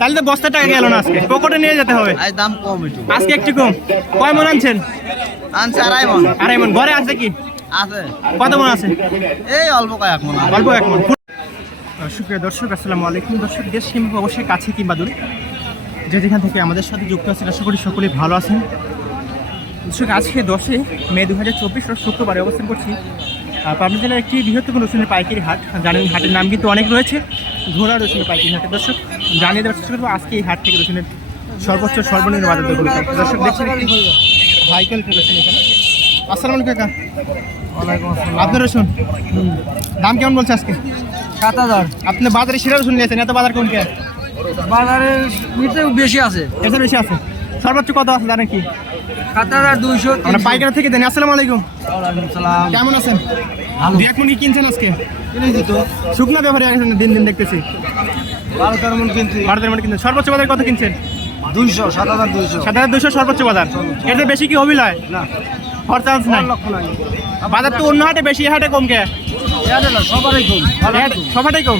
তাহলে তো বস্তা টাকা গেল না আজকে। পকেটে নিয়ে যেতে হবে। আজ দাম কম একটু। আজকে একটু কম। কয় মন আনছেন? আনছে আড়াই মন। আড়াই মন। ঘরে আছে কি? আছে। কত মন আছে? এই অল্প কয়েক মন অল্প এক মন। সুপ্রিয় দর্শক আসসালামু আলাইকুম। দর্শক দেশ কিংবা অবশ্যই কাছে কিংবা দূরে। যে যেখান থেকে আমাদের সাথে যুক্ত আছেন আশা করি সকলেই ভালো আছেন। দর্শক আজকে দশে মে দু হাজার চব্বিশ শুক্রবারে অবস্থান করছি। পাবনা জেলার একটি বৃহত্তম রসুনের পাইকারি হাট। জানেন হাটের নাম কিন্তু অনেক রয়েছে। ঘোড়া রসুনের পাইকারি কিনা দর্শক জানিয়ে দেওয়ার চেষ্টা করব আজকে এই হাট থেকে রসুনের সর্বোচ্চ সর্বনিম্ন বাজার দরগুলো দর্শক দেখছেন ভাইকেল রসুন এখানে। আসসালাম আলাইকুম কাকা। আপনার রসুন? দাম কেমন বলছে আজকে? সাত হাজার। আপনি বাজারে সেরা রসুন নিয়েছেন এত বাজার কোন কে বাজারে বেশি আছে। এত বেশি আছে? সর্বোচ্চ কত আছে জানেন কি? সাত হাজার দুইশো আমরা পাইকারি থেকে দেন। আসসালামু আলাইকুম। কেমন আছেন? ভালো। দু এক মন কি কিনছেন আজকে? শুকনা ব্যাপারে দিন দিন দেখতেছি। বারো তেরো মন কিনছি। ভারতের মানে কিনছেন। সর্বোচ্চ বাজার কত কিনছেন? দুইশো সাত হাজার দুইশো। সাত হাজার দুশো সর্বোচ্চ বাজার। চেয়ে বেশি কি অভিলয়? না। হওয়ার চান্স নাই। বাজার তো অন্য হাটে বেশি হাটে কম কে সবারই কম। এ কম।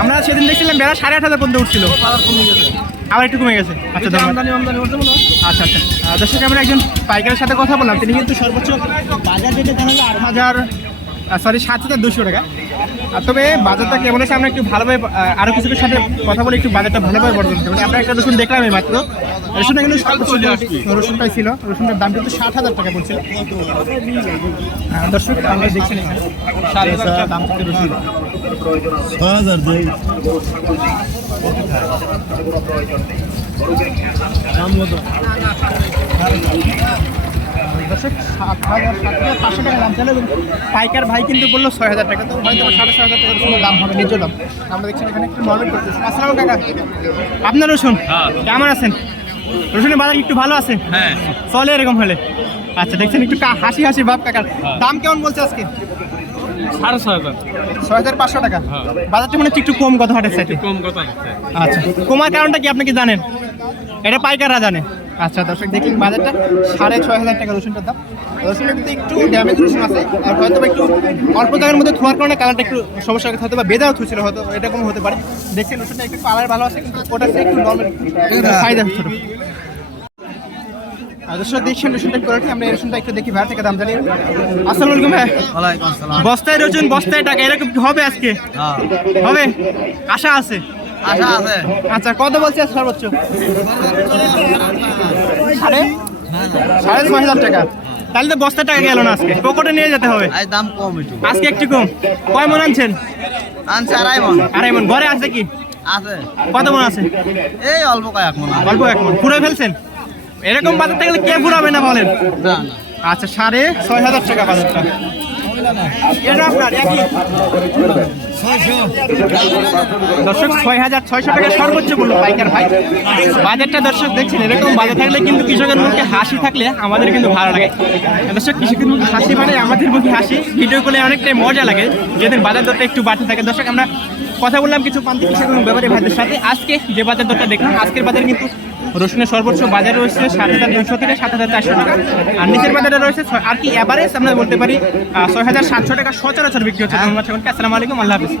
আমরা সেদিন দেখছিলাম বেড়া সাড়ে আট হাজার পর্যন্ত উঠছিল। আবার একটু কমে গেছে। আচ্ছা আচ্ছা আচ্ছা। আহ, দর্শক আমরা একজন পাইকারের সাথে কথা বললাম। তিনি কিন্তু সর্বোচ্চ বাজার জানালে আট হাজার সরি সাত হাজার দুশো টাকা। আর তবে বাজারটা কেমন আছে আমরা একটু ভালোভাবে আরও আরও কিছু কিছুর সাথে কথা বলে একটু বাজারটা ভালোভাবে বর্ণনা করতে আমরা একটা রসুন দেখলাম এই মাত্র। রসুনটা কিন্তু রসুনটাই ছিল। রসুনটার দাম কিন্তু ষাট হাজার টাকা আহ, দর্শক আমরা দেখছেন দাম থেকে রসুন। হাজার দেই দর্শক সাত হাজার সাত হাজার পাঁচশো টাকা দাম চাইলে পাইকার ভাই কিন্তু বলল ছয় হাজার টাকা। তো হয়তো সাড়ে ছয় হাজার টাকা রসুনের দাম হবে ন্যায্য দাম। আমরা দেখছি এখানে একটু নর্মাল করতেছি আসসালাম কাকা। আপনার রসুন? কেমন আছেন? রসুনের বাজার একটু ভালো আছে? হ্যাঁ। চলে এরকম হলে। আচ্ছা দেখছেন একটু হাসি হাসি ভাব কাকার। দাম কেমন বলছে আজকে? সাড়ে ছয় হাজার। ছয় হাজার পাঁচশো টাকা। হ্যাঁ। বাজারটা মনে হচ্ছে একটু কম কত হাটের সাইডে কম কথা আচ্ছা কমার কারণটা কি আপনি কি জানেন? এটা পাইকাররা জানে আচ্ছা দর্শক দেখুন বাজারটা সাড়ে ছয় হাজার টাকা রসুনটার দাম। মধ্যে একটু ড্যামেজ রসুন আছে আর হয়তো একটু অল্প জায়গার মধ্যে থোয়ার কারণে কালারটা একটু সমস্যা হয়তো বা বেদাও থুছিল হয়তো এরকম হতে পারে। দেখছেন রসুনটা একটু কালার ভালো আছে কিন্তু ওটার একটু নর্মাল ফায়দা ছোটো। দর্শক দেখছেন কোয়ালিটি আমরা এই রসুনটা একটু দেখি ভাড়া থেকে দাম জানি। আসসালামু আলাইকুম ভাই। ওয়ালাইকুম আসসালাম। বস্তায় রসুন বস্তায় টাকা এরকম হবে আজকে? হ্যাঁ। হবে? আশা আছে? আশা আছে। আচ্ছা কত বলছে সর্বোচ্চ? সাড়ে? সাড়ে ছয় হাজার টাকা। তাহলে তো বস্তা টাকা গেল না আজকে। পকেটে নিয়ে যেতে হবে। আজ দাম কম একটু। আজকে একটু কম। কয় মন আনছেন? আনছে আড়াই মন। আড়াই মন। ঘরে আছে কি? আছে। কত মন আছে? এই অল্প কয়েক মন অল্প এক মন। ফুরে ফেলছেন? এরকম বাজার থাকলে কে ফুরাবে না বলেন? আচ্ছা সাড়ে ছয় হাজার টাকা বাজারটা। দর্শক ছয় হাজার ছয়শো টাকা সর্বোচ্চ বলল পাইকার ভাই। বাজারটা দর্শক দেখছেন এরকম বাজার থাকলে কিন্তু কৃষকের মুখে হাসি থাকলে আমাদের কিন্তু ভালো লাগে। দর্শক কৃষকের মুখে হাসি মানে আমাদের মুখে হাসি। ভিডিও করলে অনেকটাই মজা লাগে যেদিন বাজার দরটা একটু বাড়তে থাকে। দর্শক আমরা কথা বললাম কিছু প্রান্তিক কৃষক এবং ব্যাপারী ভাইদের সাথে। আজকে যে বাজার দরটা দেখলাম আজকের বাজারে কিন্তু রসুনের সর্বোচ্চ বাজার রয়েছে সাত হাজার দুইশো থেকে সাত হাজার চারশো টাকা। আর নিচের বাজারে রয়েছে আর কি অ্যাভারেজ আমরা বলতে পারি ছয় হাজার সাতশো টাকা সচরাচর বিক্রি হচ্ছে। আসসালামু আলাইকুম, আল্লাহ হাফিজ।